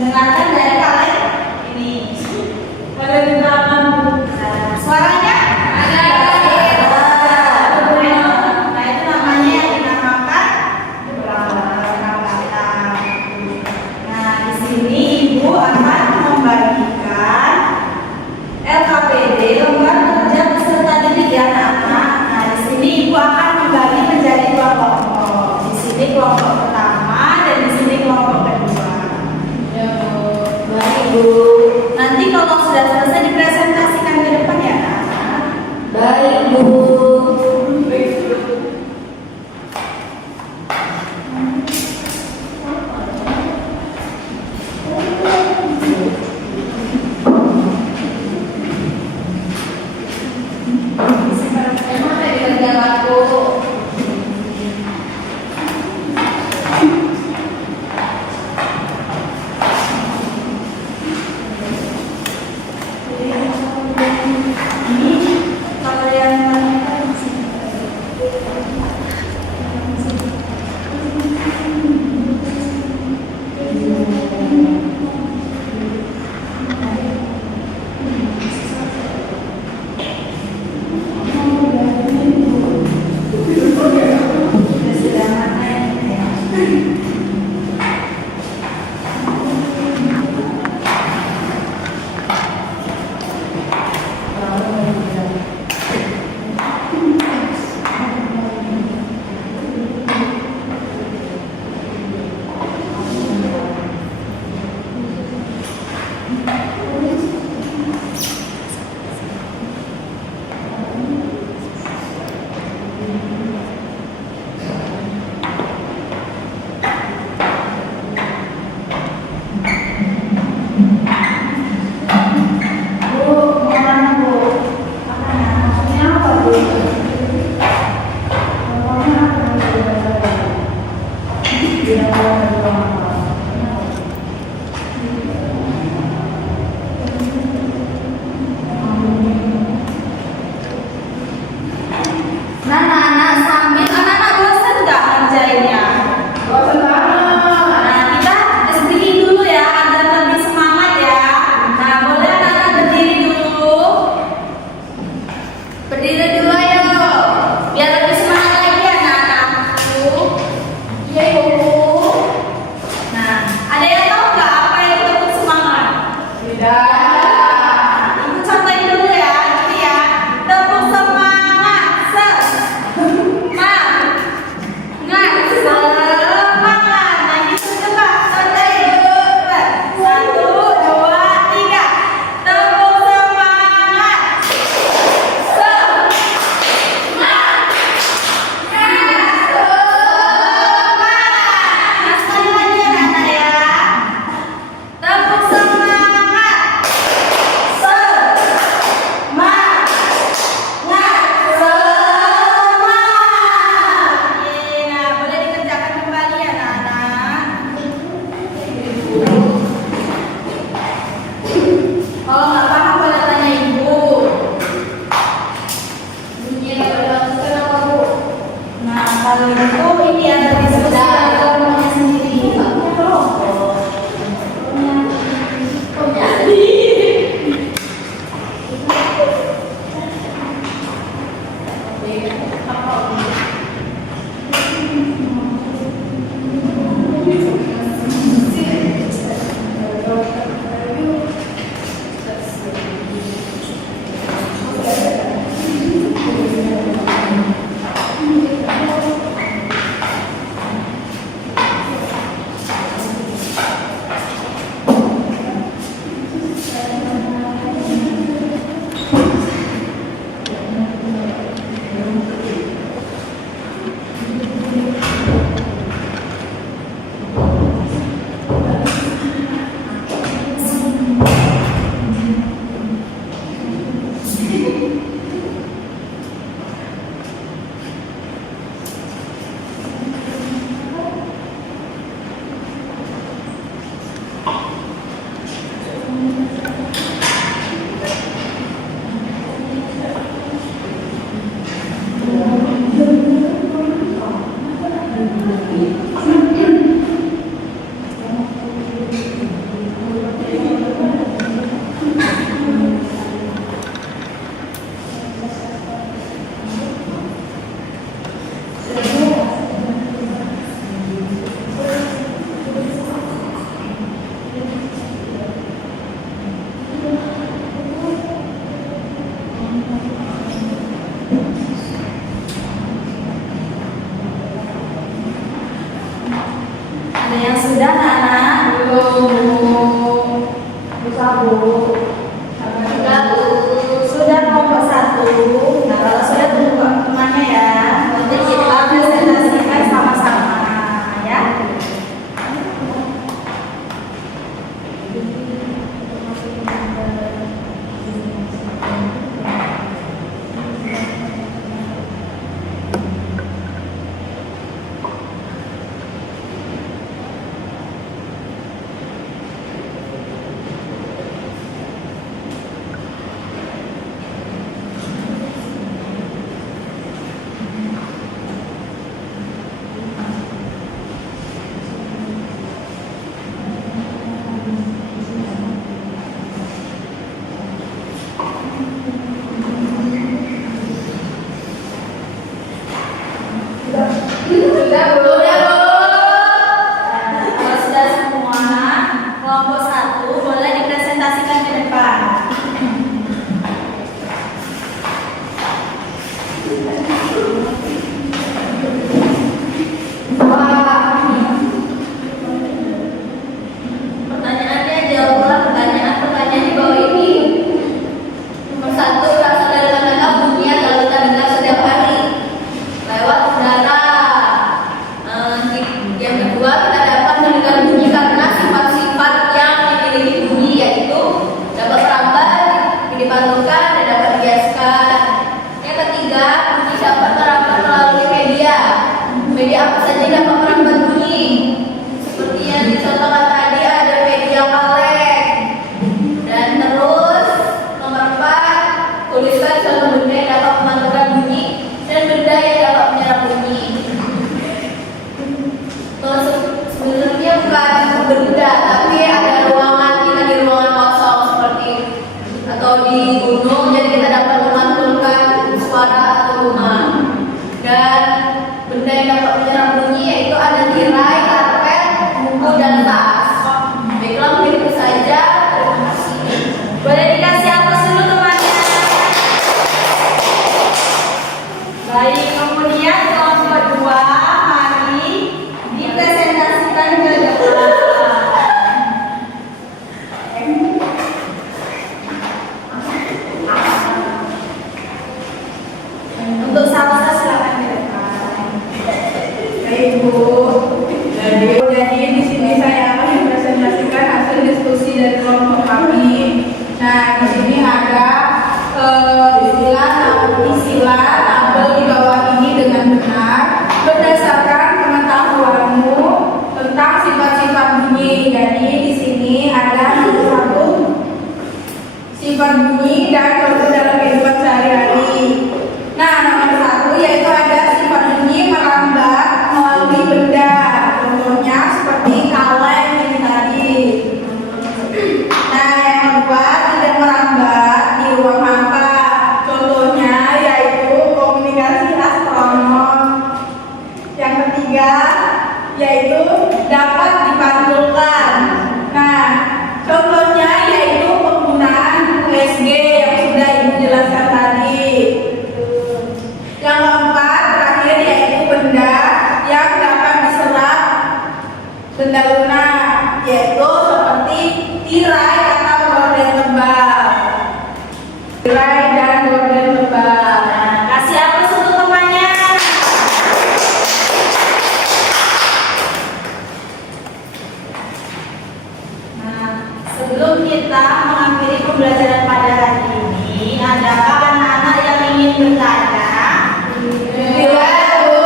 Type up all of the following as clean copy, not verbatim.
Dengarkan dari kalian ini. Kalian dengarkan suaranya? Ada. Nah itu namanya yang dinamakan belakang kata. Nah di sini ibu akan membagikan LKPD lembar kerja peserta didik ya anak-anak. Nah di sini ibu akan membagi menjadi dua kelompok. Di sini kelompok pertama dan di sini kelompok kedua. Baik Bu. Nanti kalau sudah selesai dipresentasikan ke depan ya anak-anak. Baik Bu. di gunung, jadi kita dapat memantulkan suara atau rumah. Dan benda yang dapat menyerap bunyi yaitu ada tirai, karpet, buku, dan tas. Baiklah, mungkin itu saja. Terima kasih. Boleh dikasih aplaus dulu temannya. Baik, kemudian kelompok 2, mari dipresentasikan ke depan. Untuk salsa silakan ke depan. Baik Bu, jadi di sini saya akan mempresentasikan hasil diskusi dari kelompok kami. Nah, di sini ada istilah tabel di bawah ini dengan benar berdasarkan pengetahuanmu tentang sifat-sifat bunyi. Jadi di sini ada satu sifat bunyi dan contoh dalam kehidupan sehari-hari. Nah, nomor 1 yaitu ada sifat bunyi merambat melalui benda. Contohnya seperti kaleng ini tadi. Nah, yang kedua tidak merambat di ruang hampa. Contohnya yaitu komunikasi astronom. Yang ketiga yaitu dapat dipantulkan. Nah, contohnya yaitu penggunaan USG yang sudah Ibu jelaskan tadi. Yang keempat terakhir yaitu benda yang dapat diserap benda lunak, yaitu seperti tirai atau gorden tebal. Tirai dan gorden tebal. Kasih aplaus untuk temannya. Nah, sebelum kita mengakhiri pembelajaran pada hari ini, adakah anak-anak yang ingin bertanya? Bila Bu.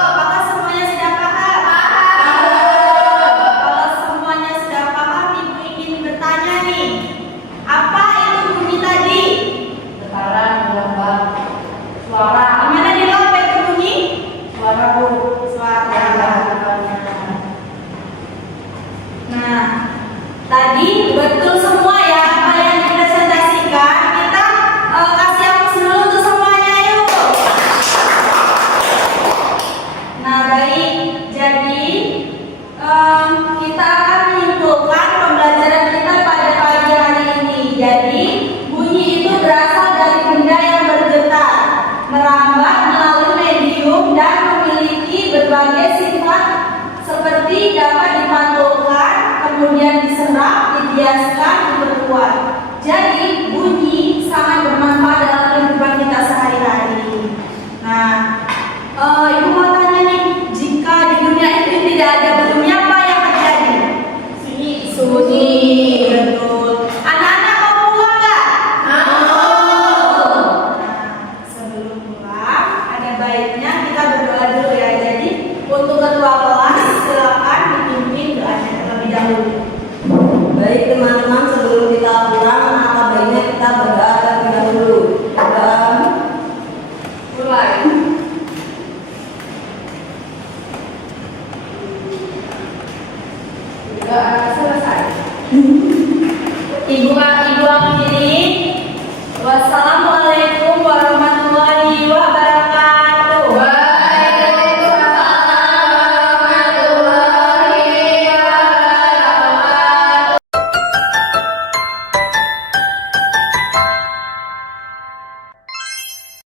Apakah semuanya sudah paham? Kalau semuanya sudah paham, Ibu ingin bertanya nih. Apa itu bunyi tadi? Sekarang gelombang suara. Gimana nih lo, apa itu bunyi? Suara Bu. Suara. Nah, tadi betul semua ya apa yang dipresentasikan. Kita kasih aplaus dulu untuk semuanya yuk. Nah, baik. Jadi kita akan menyimpulkan pembelajaran kita pada pagi hari ini. Jadi bunyi itu berasal dari benda yang bergetar, merambat melalui medium dan memiliki berbagai sifat seperti dapat dipantulkan, kemudian diserap, dibiaskan, diperkuat. Jadi bunyi sangat bermanfaat dalam kehidupan kita sehari-hari. Nah, Ibu mau tanya nih, jika di dunia ini tidak ada bunyi apa yang terjadi? Sunyi. Betul. Anak-anak mau pulang nggak? Mau. Nah, sebelum pulang, ada baiknya kita berdoa dulu ya. Jadi untuk ketua kelas silakan dipimpin doanya terlebih dahulu. Baik teman-teman, sebelum kita pulang, maka baiknya kita berdoa terlebih dahulu. Doa Mulai. Sudah selesai. Ibu akhiri